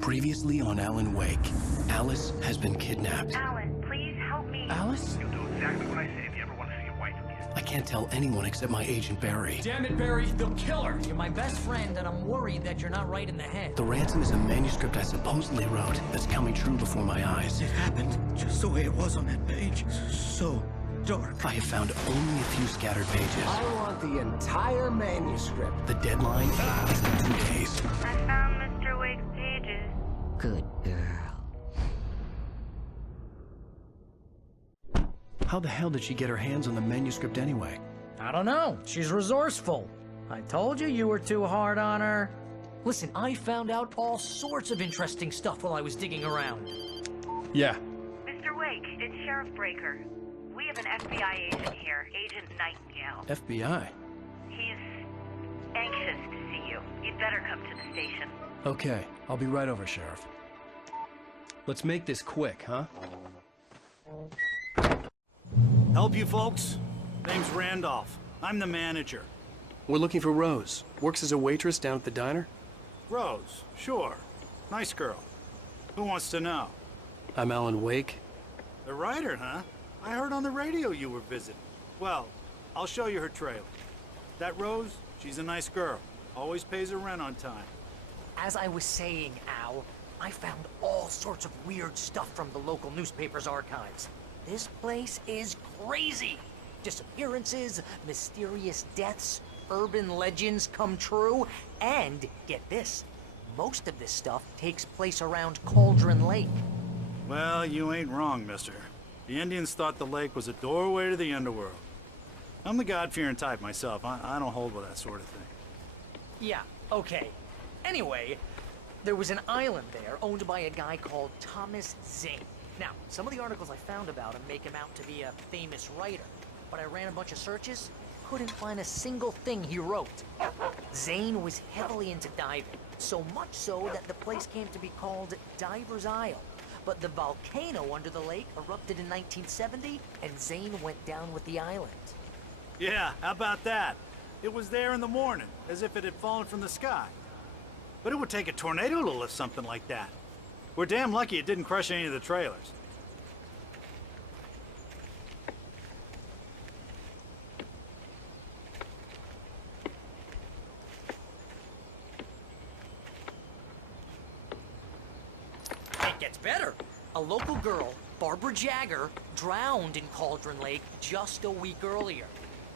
Previously on Alan Wake, Alice has been kidnapped. Alan, please help me. Alice? You'll do exactly what I say if you ever want to see your wife again. I can't tell anyone except my agent Barry. Damn it, Barry, they'll kill her! You're my best friend, and I'm worried that you're not right in the head. The ransom is a manuscript I supposedly wrote that's coming true before my eyes. It happened just the way it was on that page. So dark. I have found only a few scattered pages. I want the entire manuscript. The deadline is in 2 days. I found Mr. Wake's pages. Good girl. How the hell did she get her hands on the manuscript anyway? I don't know. She's resourceful. I told you you were too hard on her. Listen, I found out all sorts of interesting stuff while I was digging around. Yeah. Mr. Wake, it's Sheriff Breaker. We have an FBI agent here, Agent Nightingale. FBI? He's anxious to see you. You'd better come to the station. Okay, I'll be right over, Sheriff. Let's make this quick, huh? Help you folks? Name's Randolph. I'm the manager. We're looking for Rose. Works as a waitress down at the diner. Rose, sure. Nice girl. Who wants to know? I'm Alan Wake. The writer, huh? I heard on the radio you were visiting. Well, I'll show you her trailer. That Rose, she's a nice girl. Always pays her rent on time. As I was saying, Al, I found all sorts of weird stuff from the local newspaper's archives. This place is crazy. Disappearances, mysterious deaths, urban legends come true, and get this, most of this stuff takes place around Cauldron Lake. Well, you ain't wrong, mister. The Indians thought the lake was a doorway to the underworld. I'm the God-fearing type myself. I don't hold with that sort of thing. Yeah, okay. Anyway, there was an island there owned by a guy called Thomas Zane. Now, some of the articles I found about him make him out to be a famous writer, but I ran a bunch of searches, couldn't find a single thing he wrote. Zane was heavily into diving, so much so that the place came to be called Diver's Isle. But the volcano under the lake erupted in 1970, and Zane went down with the island. Yeah, how about that? It was there in the morning, as if it had fallen from the sky. But it would take a tornado to lift something like that. We're damn lucky it didn't crush any of the trailers. It gets better. A local girl, Barbara Jagger, drowned in Cauldron Lake just a week earlier.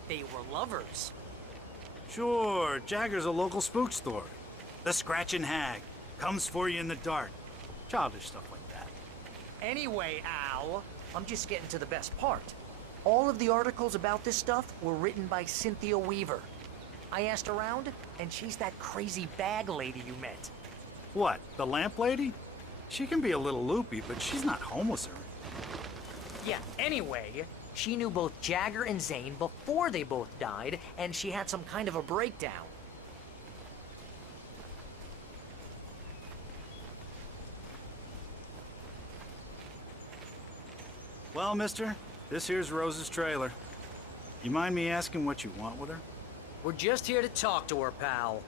They were lovers. Sure, Jagger's a local spook story. The Scratching Hag comes for you in the dark. Childish stuff like that. Anyway, Al, I'm just getting to the best part. All of the articles about this stuff were written by Cynthia Weaver. I asked around, and she's that crazy bag lady you met. What, the lamp lady? She can be a little loopy, but she's not homeless or anything. Yeah, anyway, she knew both Jagger and Zane before they both died, and she had some kind of a breakdown. Well, mister, this here's Rose's trailer. You mind me asking what you want with her? We're just here to talk to her, pal.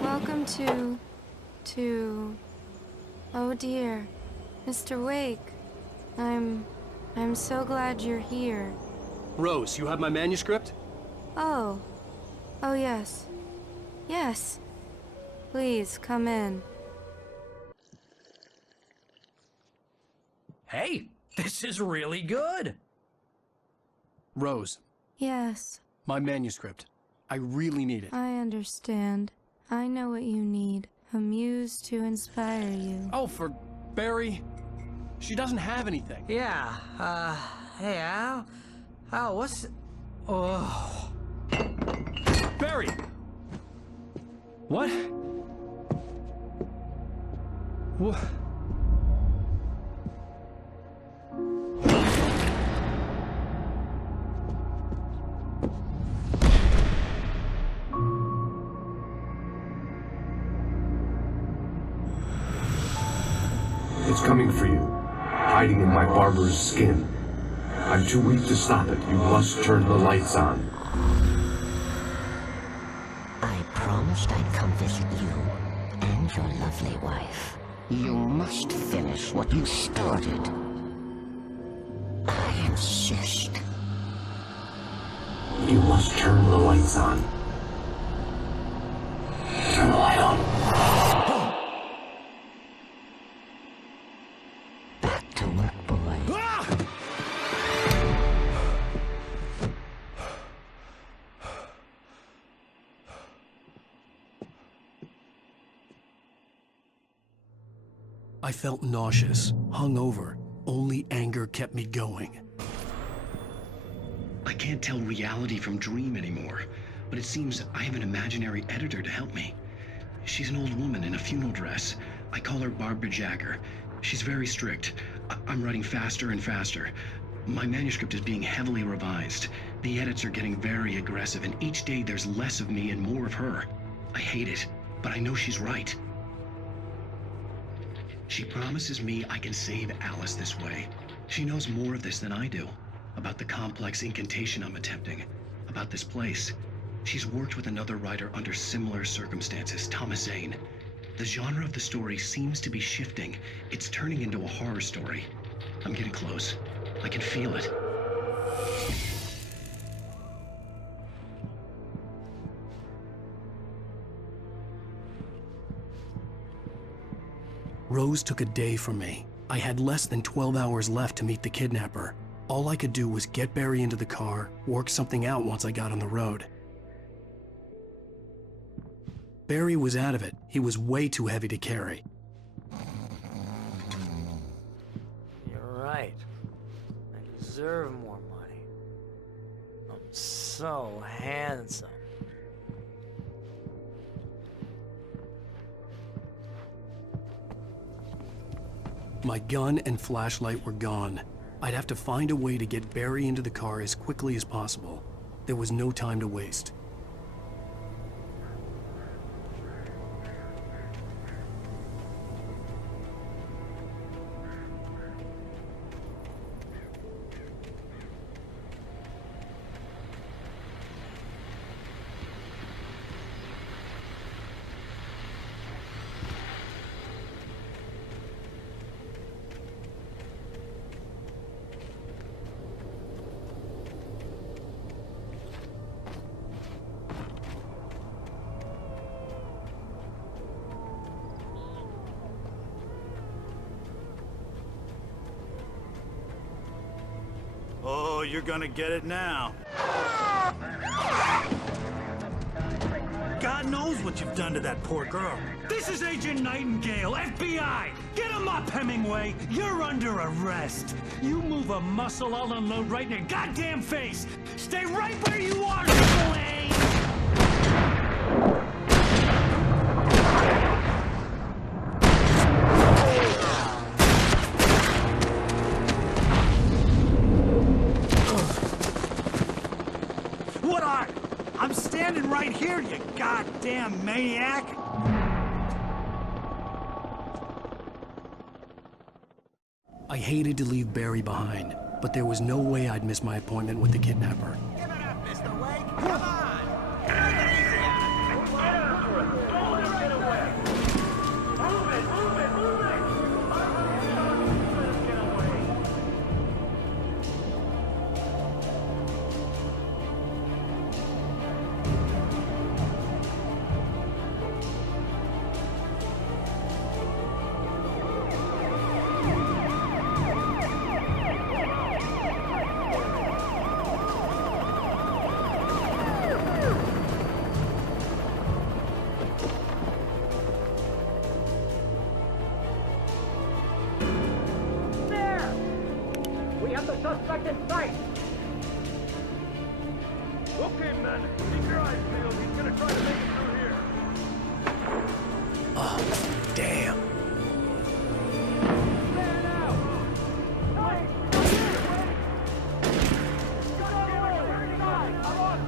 Welcome to... Oh dear, Mr. Wake. I'm so glad you're here. Rose, you have my manuscript? Oh. Oh, yes. Yes. Please, come in. Hey, this is really good. Rose, Yes, my manuscript. I really need it. I understand. I know what you need. A muse to inspire you. Oh, for Barry. She doesn't have anything. Yeah, hey, Al? Al, what's... Oh... Barry! What? What? It's coming for you, hiding in my barber's skin. I'm too weak to stop it. You must turn the lights on. I promised I'd come visit you and your lovely wife. You must finish what you started. I insist. You must turn the lights on. Turn the light on. Back to work, boy. I felt nauseous, hungover. Only anger kept me going. I can't tell reality from dream anymore, but it seems I have an imaginary editor to help me. She's an old woman in a funeral dress. I call her Barbara Jagger. She's very strict. I'm writing faster and faster. My manuscript is being heavily revised. The edits are getting very aggressive, and each day there's less of me and more of her. I hate it, but I know she's right. She promises me I can save Alice this way. She knows more of this than I do. About the complex incantation I'm attempting. About this place. She's worked with another writer under similar circumstances, Thomas Zane. The genre of the story seems to be shifting. It's turning into a horror story. I'm getting close. I can feel it. Rose took a day from me. I had less than 12 hours left to meet the kidnapper. All I could do was get Barry into the car, work something out once I got on the road. Barry was out of it. He was way too heavy to carry. You're right. I deserve more money. I'm so handsome. My gun and flashlight were gone. I'd have to find a way to get Barry into the car as quickly as possible. There was no time to waste. Oh, you're gonna get it now. God knows what you've done to that poor girl. This is Agent Nightingale, FBI! Get him up, Hemingway! You're under arrest! You move a muscle, I'll unload right in your goddamn face! Stay right where you are, Nicolay! What are? I'm standing right here, you goddamn maniac! I hated to leave Barry behind, but there was no way I'd miss my appointment with the kidnapper. Give it up, Mr. Wake! Come on! Take it easy on him! Get after him! Don't let him get away! Move it! Move it! Move it! Let him get away! We have the suspect in sight! Okay, men. Keep your eyes peeled. He's gonna try to make it through here. Oh, damn. There now! Hey! Come on!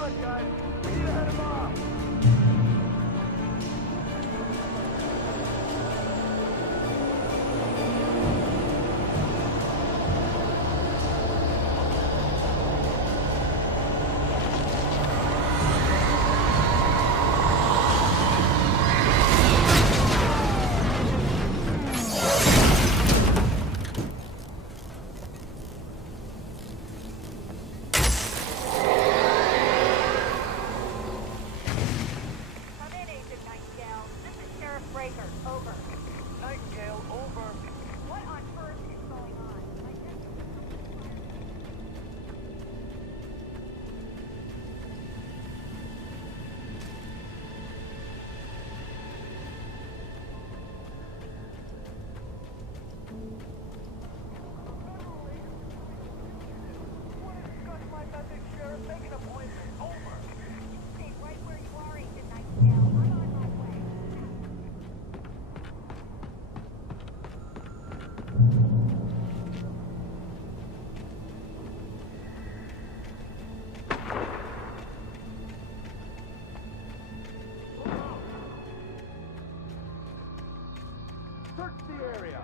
on, guys. We need to head him off. Search the area.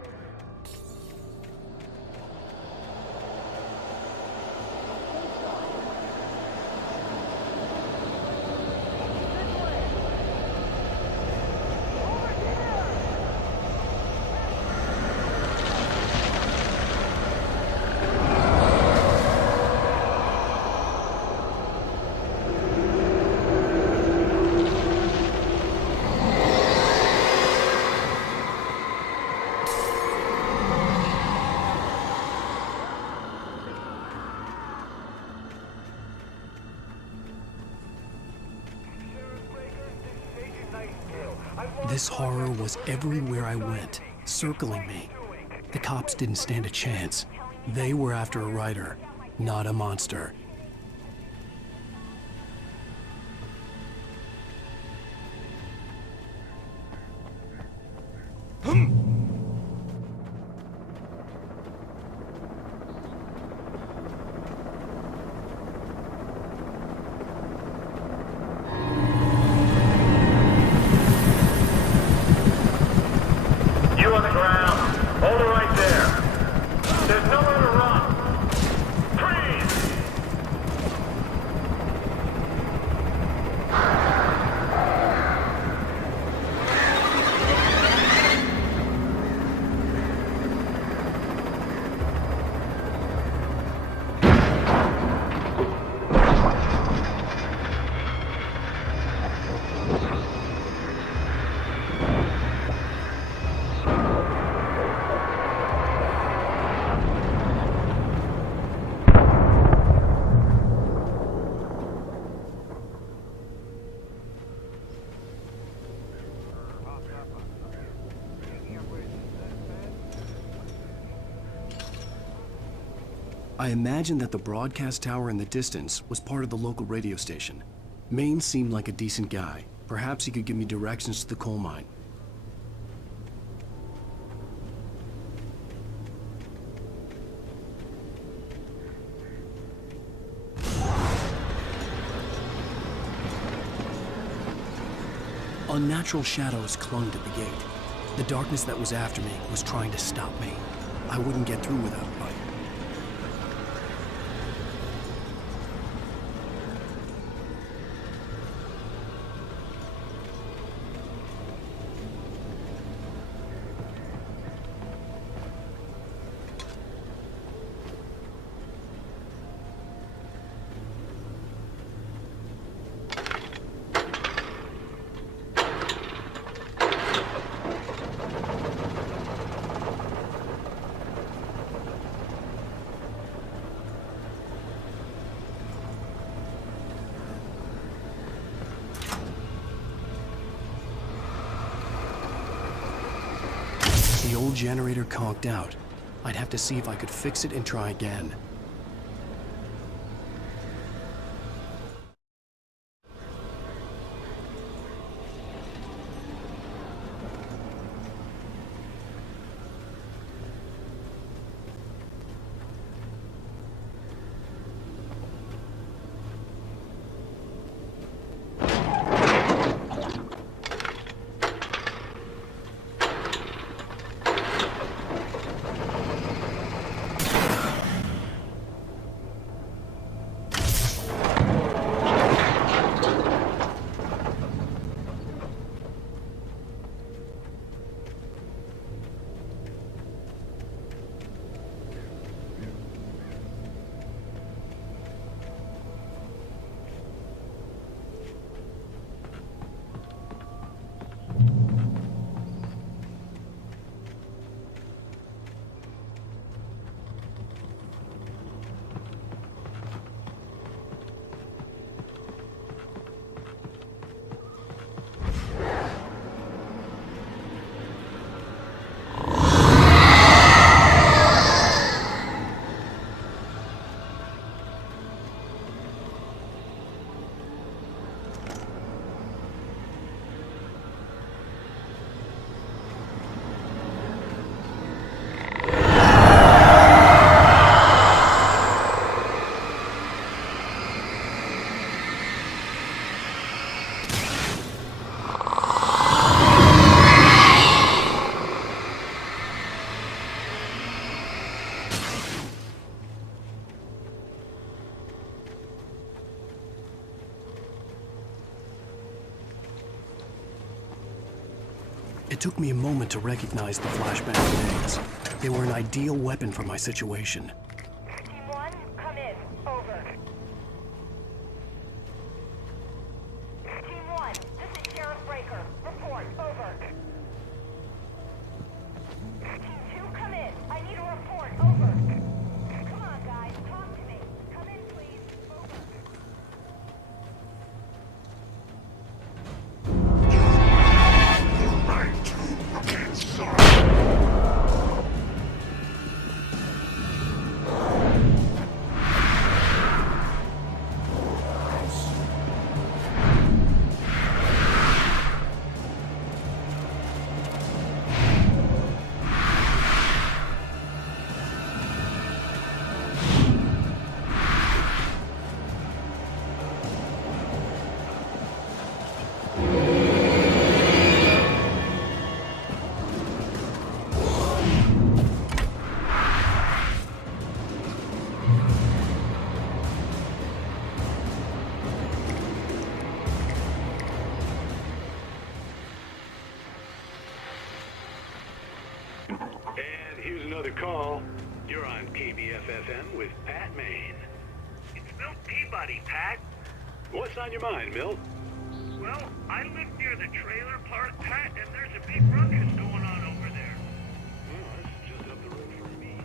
This horror was everywhere I went, circling me. The cops didn't stand a chance. They were after a writer, not a monster. I imagined that the broadcast tower in the distance was part of the local radio station. Maine seemed like a decent guy. Perhaps he could give me directions to the coal mine. Unnatural shadows clung to the gate. The darkness that was after me was trying to stop me. I wouldn't get through without a fight. The old generator conked out. I'd have to see if I could fix it and try again. It took me a moment to recognize the flashbang grenades. They were an ideal weapon for my situation. Team 1, come in. Over. Team 1, this is Sheriff Breaker. Report. Over. Team 2, come in. I need a report. Over. Come on, guys. Talk to me. Come in, please. Over. And here's another call. You're on KBF-FM with Pat Maine. It's Milt Peabody, Pat. What's on your mind, Milt? Well, I live near the trailer park, Pat, and there's a big ruckus going on over there. Well, that's just up the road from me.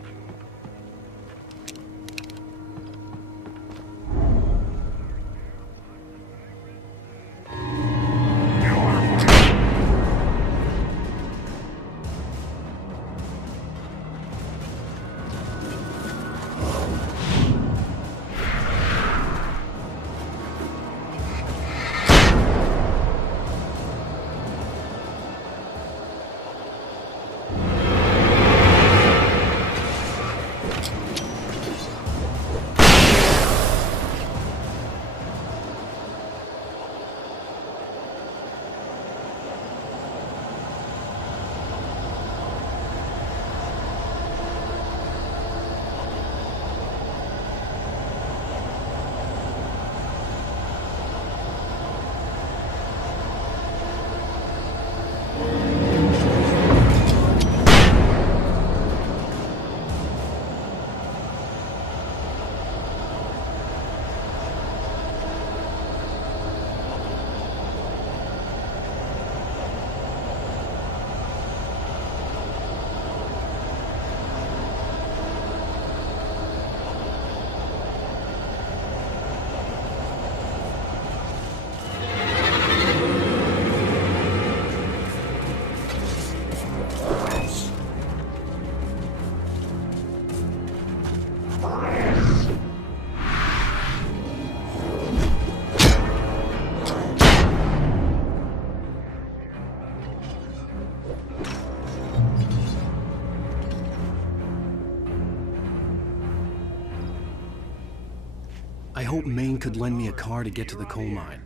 I hope Maine could lend me a car to get to the coal mine.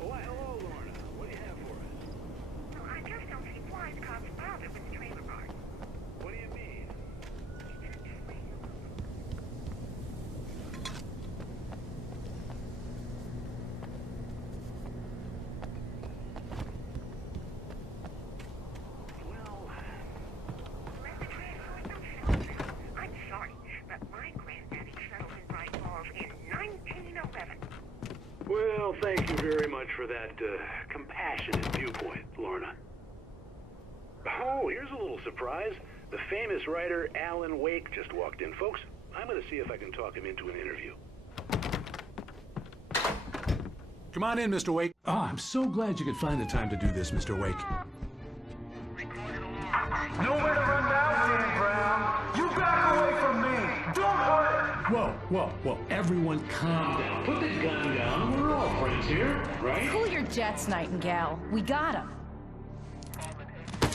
Oh, hello, Lorna. What do you have for us? I just don't see why the cops bothered with the trailer park. What do you mean? I'm sorry, but my granddaddy settled in Bright Falls in 1911. Well, thank you very much for that compassionate viewpoint, Lorna. Oh, here's a little surprise. The famous writer Alan Wake just walked in, folks. I'm going to see if I can talk him into an interview. Come on in, Mr. Wake. Oh, I'm so glad you could find the time to do this, Mr. Wake. Nowhere to run now, Dan Brown. You back away from me. Don't hurt. Whoa. Everyone calm down. Put the gun down. We're all friends here, right? Cool your jets, Nightingale. We got him.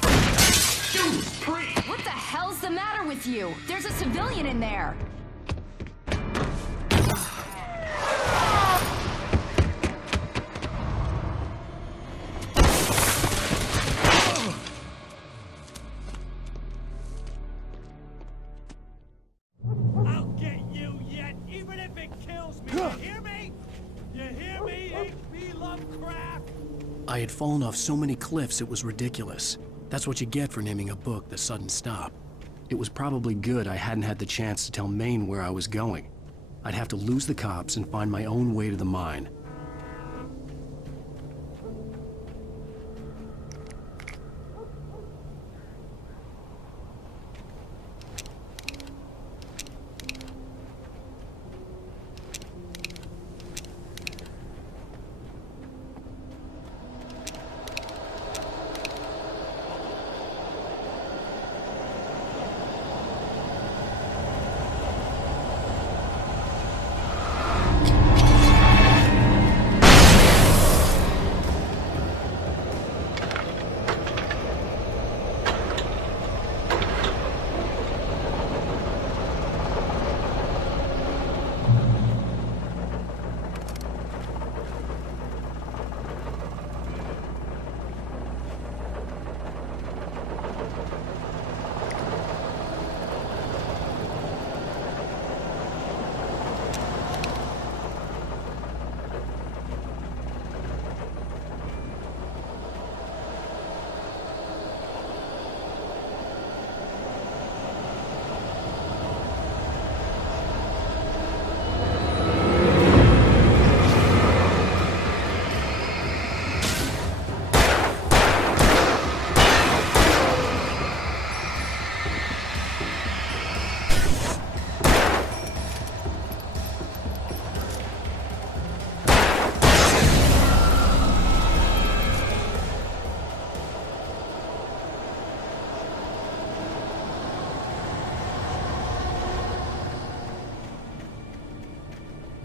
Shoot, priest! What the hell's the matter with you? There's a civilian in there. I'll get you yet, even if it kills me. You hear me? You hear me, H.P. Lovecraft? I had fallen off so many cliffs it was ridiculous. That's what you get for naming a book The Sudden Stop. It was probably good I hadn't had the chance to tell Maine where I was going. I'd have to lose the cops and find my own way to the mine.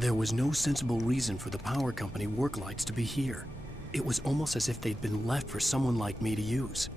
There was no sensible reason for the power company work lights to be here. It was almost as if they'd been left for someone like me to use.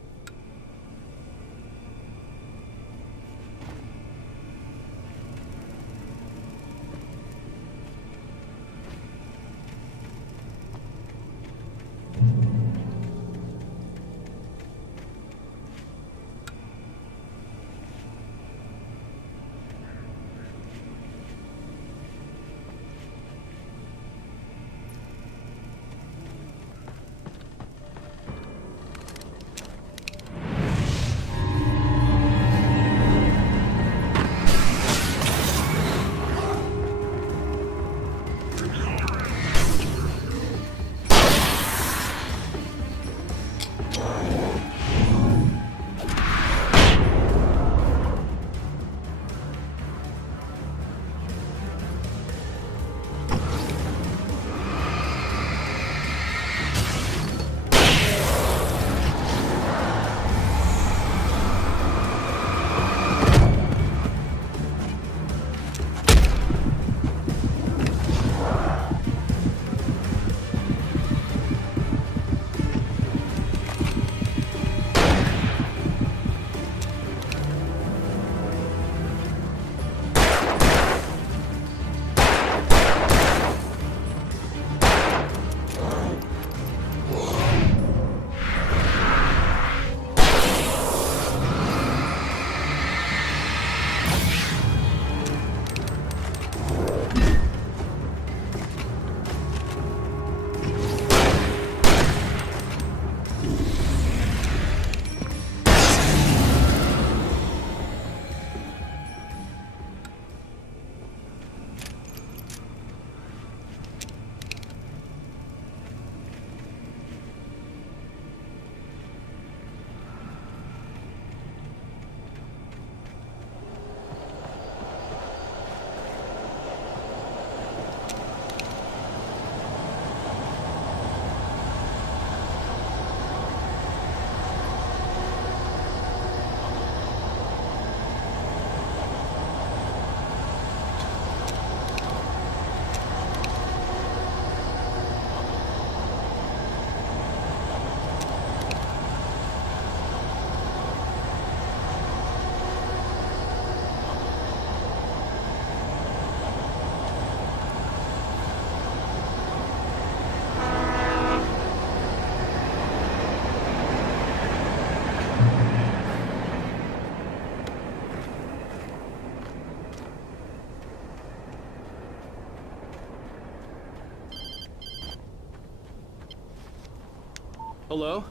Hello?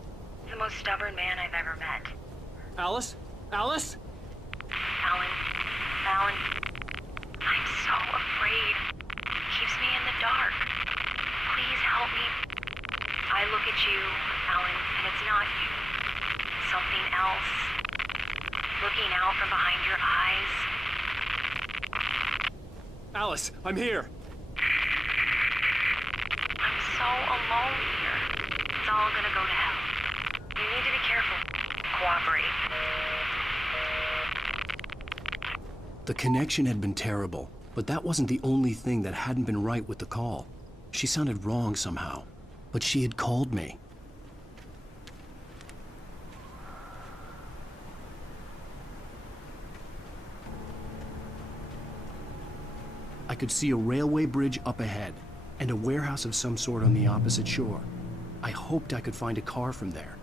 The most stubborn man I've ever met. Alice? Alice? Alan, I'm so afraid. Keeps me in the dark. Please help me. I look at you, Alan, and it's not you. Something else. Looking out from behind your eyes. Alice, I'm here. I'm so alone here. It's all gonna go to hell. You need to be careful. Cooperate. The connection had been terrible, but that wasn't the only thing that hadn't been right with the call. She sounded wrong somehow, but she had called me. I could see a railway bridge up ahead, and a warehouse of some sort on the opposite shore. I hoped I could find a car from there.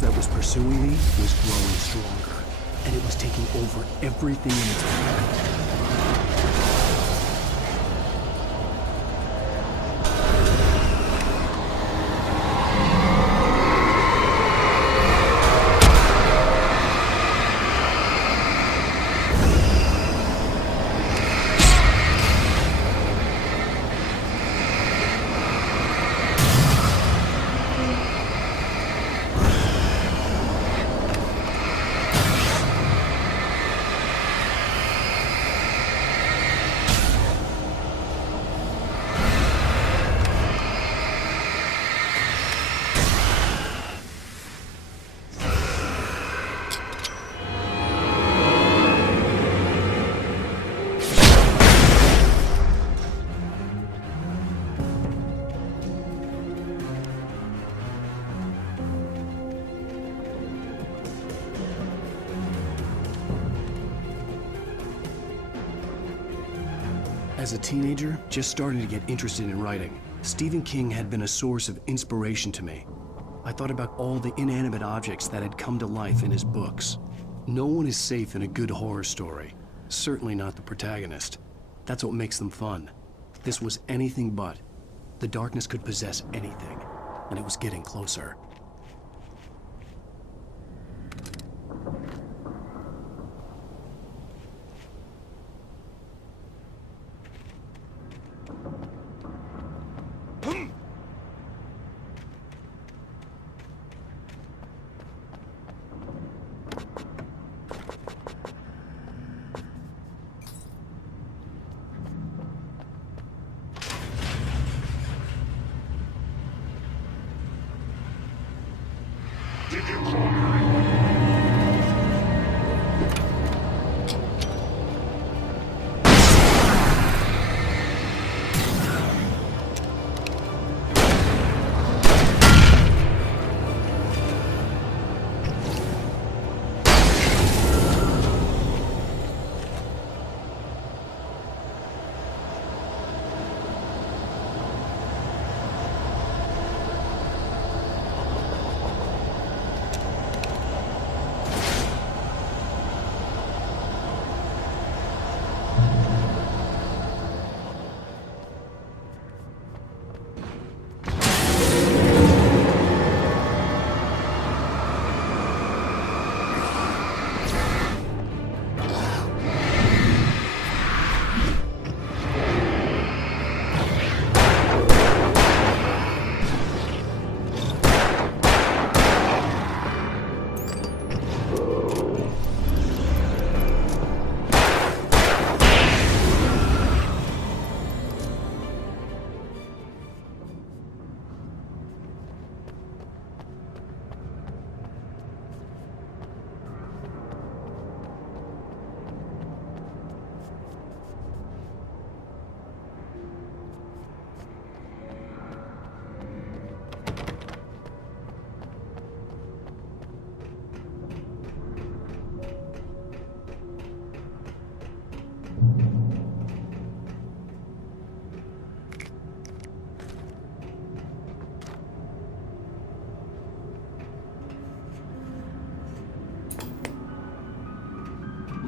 That was pursuing me was growing stronger, and it was taking over everything in its path. As a teenager, just starting to get interested in writing, Stephen King had been a source of inspiration to me. I thought about all the inanimate objects that had come to life in his books. No one is safe in a good horror story. Certainly not the protagonist. That's what makes them fun. This was anything but. The darkness could possess anything, and it was getting closer.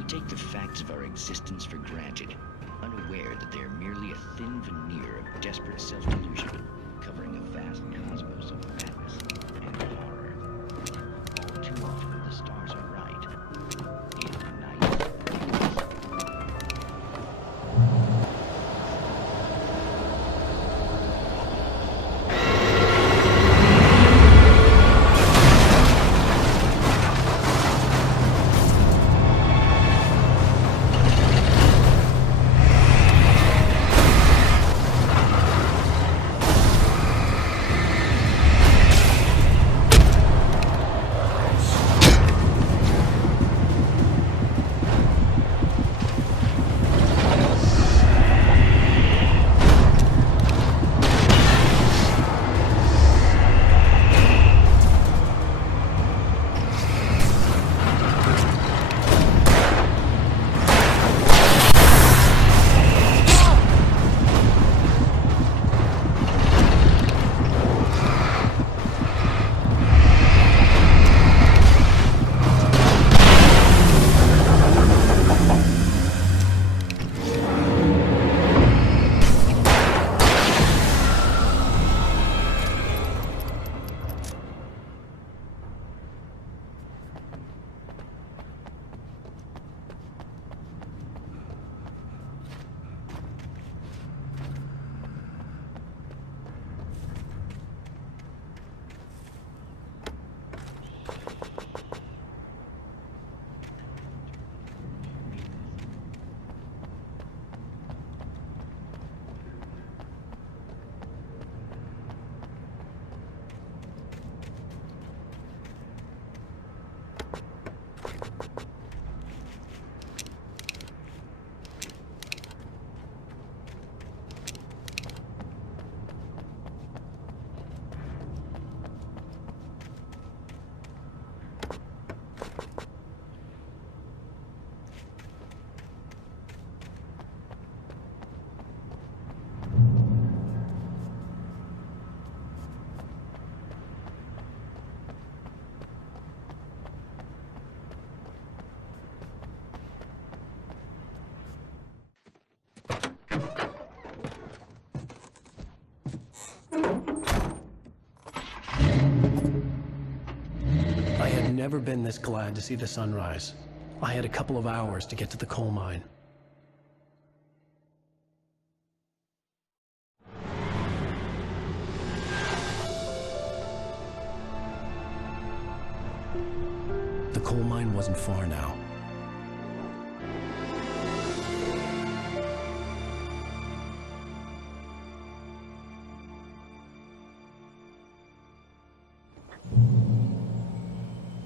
We take the facts of our existence for granted, unaware that they are merely a thin veneer of desperate self-delusion, covering a vast cosmos of madness and horror. All too often, the stars are right. In the night. Never been this glad to see the sunrise. I had a couple of hours to get to the coal mine. The coal mine wasn't far now.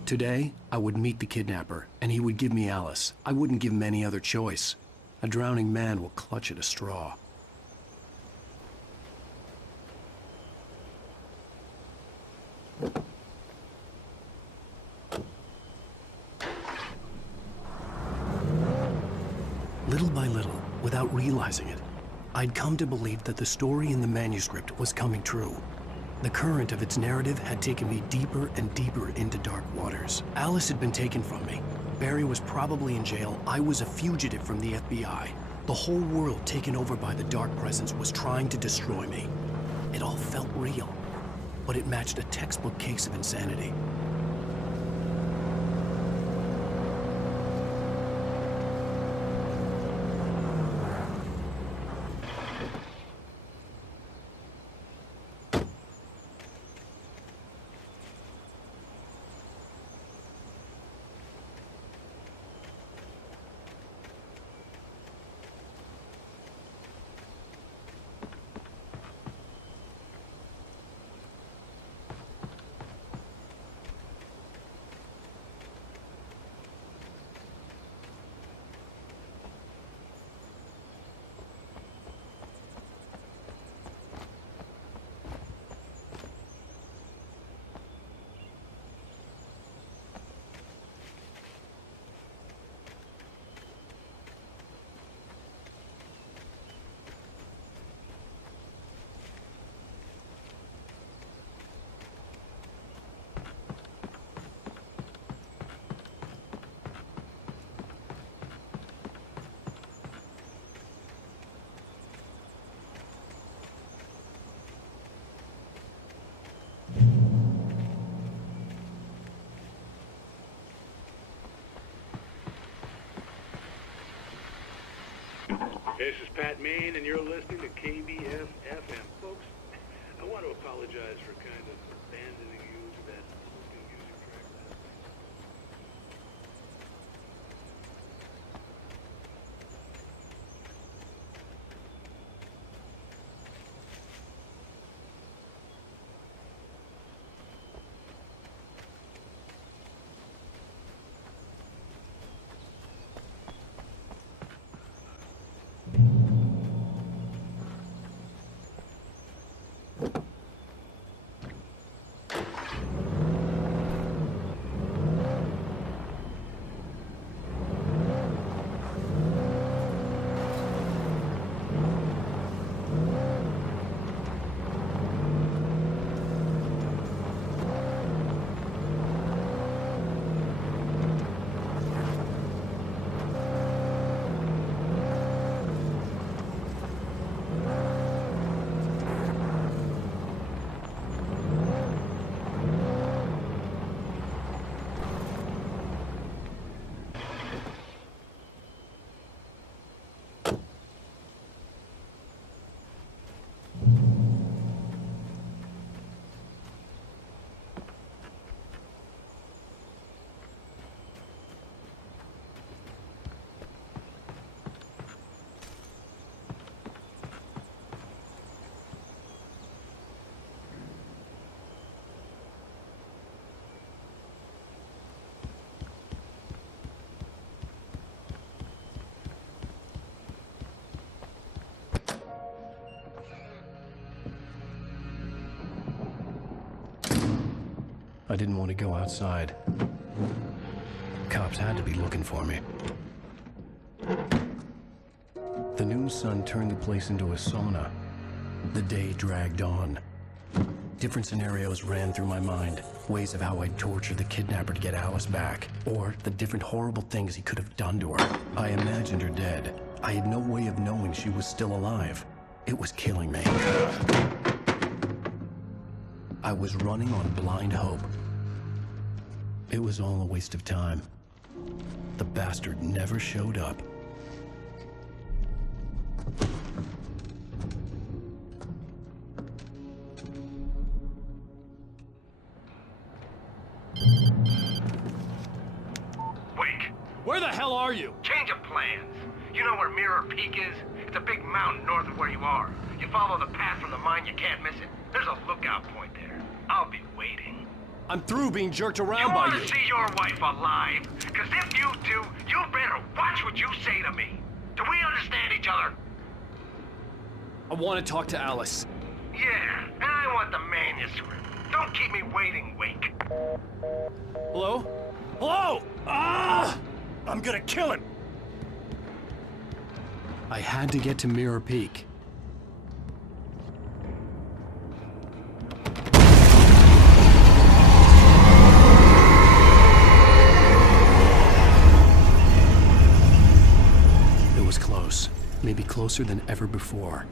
Today, I would meet the kidnapper, and he would give me Alice. I wouldn't give him any other choice. A drowning man will clutch at a straw. Little by little, without realizing it, I'd come to believe that the story in the manuscript was coming true. The current of its narrative had taken me deeper and deeper into dark waters. Alice had been taken from me. Barry was probably in jail. I was a fugitive from the FBI. The whole world taken over by the dark presence was trying to destroy me. It all felt real, but it matched a textbook case of insanity. This is Pat Main, and you're listening to KBF-FM. Folks, I want to apologize for kind of abandoning you to that looping music track last night. I didn't want to go outside. Cops had to be looking for me. The noon sun turned the place into a sauna. The day dragged on. Different scenarios ran through my mind. Ways of how I'd torture the kidnapper to get Alice back. Or the different horrible things he could have done to her. I imagined her dead. I had no way of knowing she was still alive. It was killing me. I was running on blind hope. It was all a waste of time. The bastard never showed up. Wake! Where the hell are you? Change of plans. You know where Mirror Peak is? It's a big mountain north of where you are. You follow the path from the mine, you can't miss it. There's a lookout point there. I'll be waiting. I'm through being jerked around by You you. want to see your wife alive? Because if you do, you better watch what you say to me. Do we understand each other? I want to talk to Alice. Yeah, and I want the manuscript. Don't keep me waiting, Wake. Hello? Hello! Ah! I'm gonna kill him! I had to get to Mirror Peak. It was close. Maybe closer than ever before.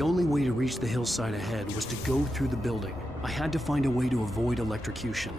The only way to reach the hillside ahead was to go through the building. I had to find a way to avoid electrocution.